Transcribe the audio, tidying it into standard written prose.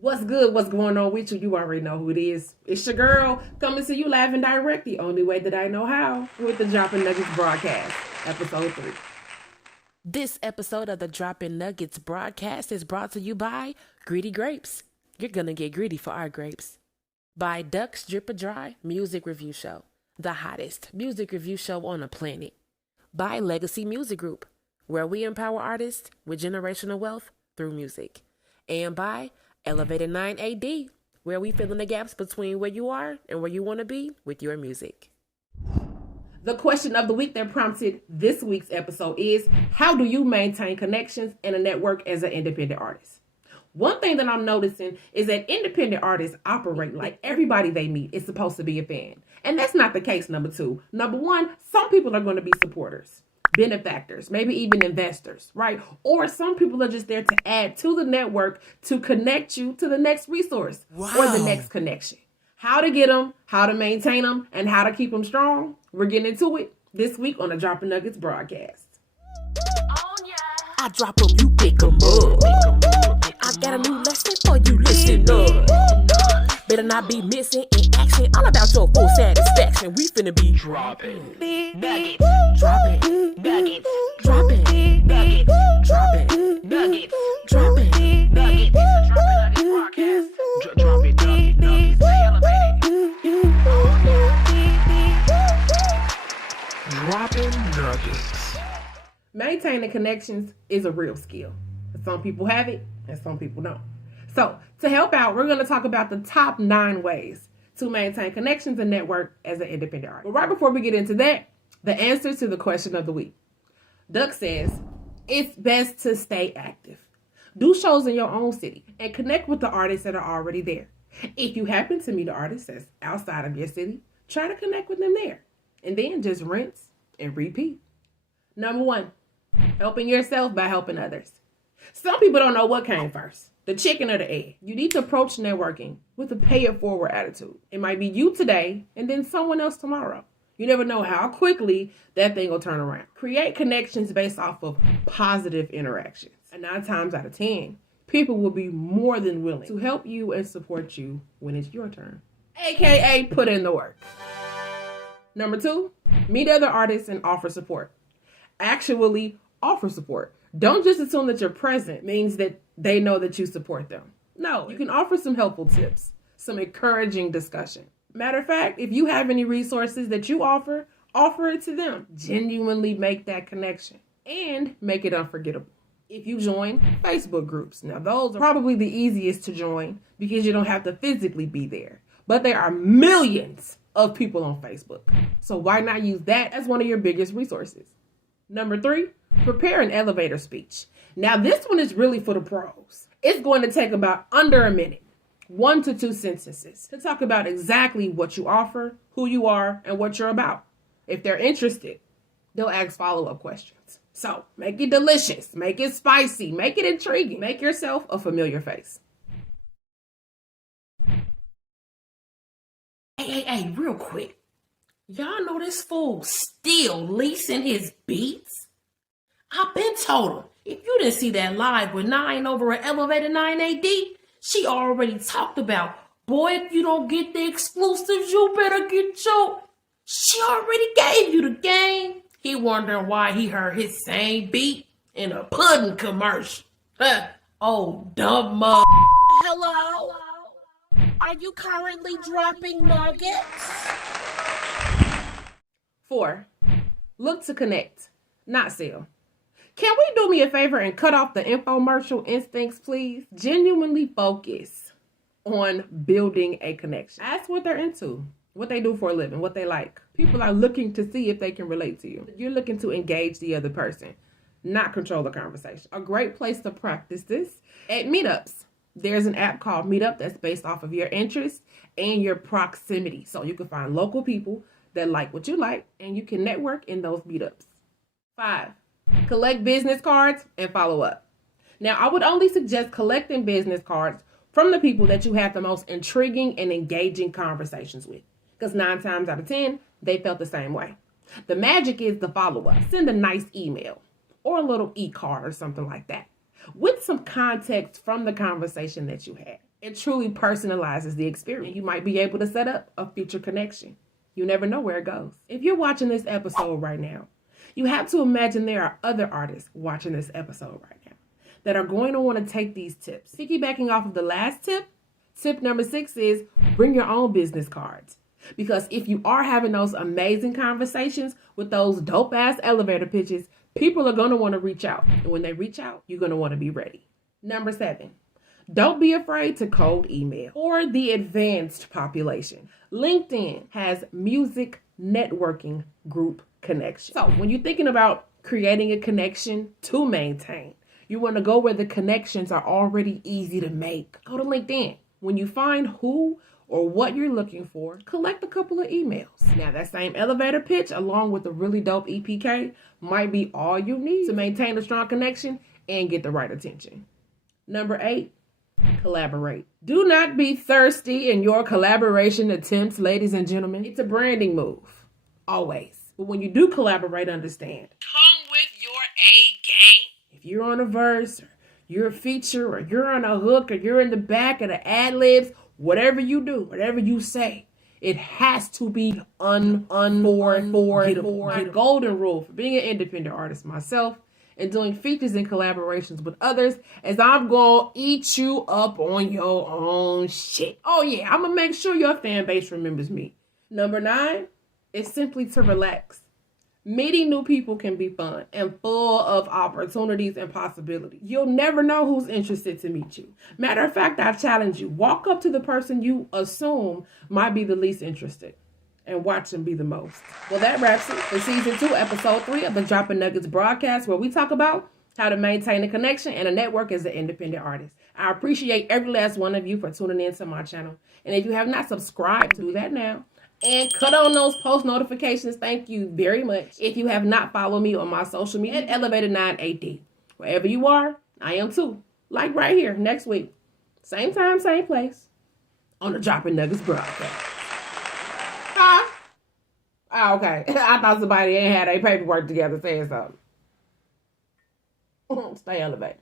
What's good? What's going on with you? You already know who it is. It's your girl coming to you live and direct the only way that I know how with the Dropping Nuggets broadcast, episode 3. This episode of the Dropping Nuggets broadcast is brought to you by Greedy Grapes. You're gonna get greedy for our grapes. By Ducks Drip a Dry Music Review Show, the hottest music review show on the planet. By Legacy Music Group, where we empower artists with generational wealth through music. And by Elevated 9 AD, where we fill in the gaps between where you are and where you want to be with your music. The question of the week that prompted this week's episode is, how do you maintain connections in a network as an independent artist? One thing that I'm noticing is that independent artists operate like everybody they meet is supposed to be a fan. And that's not the case, number two. Number one, some people are going to be supporters, benefactors, maybe even investors, right? Or some people are just there to add to the network to connect you to the next resource or the next connection. How to get them, how to maintain them, and how to keep them strong. We're getting into it this week on the Dropping Nuggets broadcast. I drop them, you pick them up. I got a new lesson for you, listen up. Better not be missing in action. All about your full satisfaction. We finna be dropping nuggets, dropping nuggets, dropping nuggets, dropping nuggets, dropping nuggets. Dropping nuggets, stay elevated. Dropping nuggets. Maintaining connections is a real skill. Some people have it and some people don't. So to help out, we're going to talk about the top 9 ways to maintain connections and network as an independent artist. But right before we get into that, the answer to the question of the week. Duck says, it's best to stay active. Do shows in your own city and connect with the artists that are already there. If you happen to meet an artist that's outside of your city, try to connect with them there. And then just rinse and repeat. Number 1, helping yourself by helping others. Some people don't know what came first, the chicken or the egg. You need to approach networking with a pay it forward attitude. It might be you today and then someone else tomorrow. You never know how quickly that thing will turn around. Create connections based off of positive interactions. And 9 times out of 10, people will be more than willing to help you and support you when it's your turn. AKA put in the work. Number 2, meet other artists and offer support. Actually offer support. Don't just assume that you're present means that they know that you support them. No, you can offer some helpful tips, some encouraging discussion. Matter of fact, if you have any resources that you offer it to them. Genuinely make that connection and make it unforgettable. If you join Facebook groups, now those are probably the easiest to join because you don't have to physically be there. But there are millions of people on Facebook. So why not use that as one of your biggest resources? Number 3, prepare an elevator speech. Now this one is really for the pros. It's going to take about under a minute, 1 to 2 sentences to talk about exactly what you offer, who you are, and what you're about. If they're interested, they'll ask follow-up questions. So make it delicious, make it spicy, make it intriguing, make yourself a familiar face. Hey, real quick. Y'all know this fool still leasing his beats? I've been told him, if you didn't see that live with 9 over at Elevated 9 AD, she already talked about, boy, if you don't get the exclusives, you better get your... She already gave you the game. He wondering why he heard his same beat in a pudding commercial. Oh, dumb mother. Hello? Are you currently dropping nuggets? 4, look to connect, not sell. Can we do me a favor and cut off the infomercial instincts, please? Genuinely focus on building a connection. Ask what they're into, what they do for a living, what they like. People are looking to see if they can relate to you. You're looking to engage the other person, not control the conversation. A great place to practice this at meetups. There's an app called Meetup that's based off of your interests and your proximity. So you can find local people that like what you like, and you can network in those meetups. 5, collect business cards and follow up. Now, I would only suggest collecting business cards from the people that you have the most intriguing and engaging conversations with, because 9 times out of 10, they felt the same way. The magic is the follow-up. Send a nice email or a little e-card or something like that with some context from the conversation that you had. It truly personalizes the experience. You might be able to set up a future connection. You never know where it goes. If you're watching this episode right now, you have to imagine there are other artists watching this episode right now that are going to want to take these tips. Piggybacking off of the last tip number 6 is bring your own business cards. Because if you are having those amazing conversations with those dope ass elevator pitches, people are going to want to reach out. And when they reach out, you're going to want to be ready. Number 7, don't be afraid to cold email. For the advanced population, LinkedIn has music networking group connection. So when you're thinking about creating a connection to maintain, you want to go where the connections are already easy to make. Go to LinkedIn. When you find who or what you're looking for, collect a couple of emails. Now, that same elevator pitch, along with a really dope EPK, might be all you need to maintain a strong connection and get the right attention. Number 8, collaborate. Do not be thirsty in your collaboration attempts, ladies and gentlemen. It's a branding move, always. But when you do collaborate, understand, come with your A game. If you're on a verse, or you're a feature, or you're on a hook, or you're in the back of the ad-libs, whatever you do, whatever you say, it has to be unforgettable. My golden rule for being an independent artist myself and doing features and collaborations with others is I'm going to eat you up on your own shit. Oh yeah, I'm going to make sure your fan base remembers me. Number 9 is simply to relax. Meeting new people can be fun and full of opportunities and possibilities. You'll never know who's interested to meet you. Matter of fact, I challenge you. Walk up to the person you assume might be the least interested and watch them be the most. Well, that wraps it for Season 2, Episode 3 of the Dropping Nuggets broadcast, where we talk about how to maintain a connection and a network as an independent artist. I appreciate every last one of you for tuning in to my channel. And if you have not subscribed, do that now. And cut on those post notifications. Thank you very much. If you have not followed me on my social media at Elevator9AD. Wherever you are, I am too. Like right here, next week. Same time, same place. On the Dropping Nuggets broadcast. Huh? Oh, okay. I thought somebody ain't had their paperwork together saying something. Stay elevated.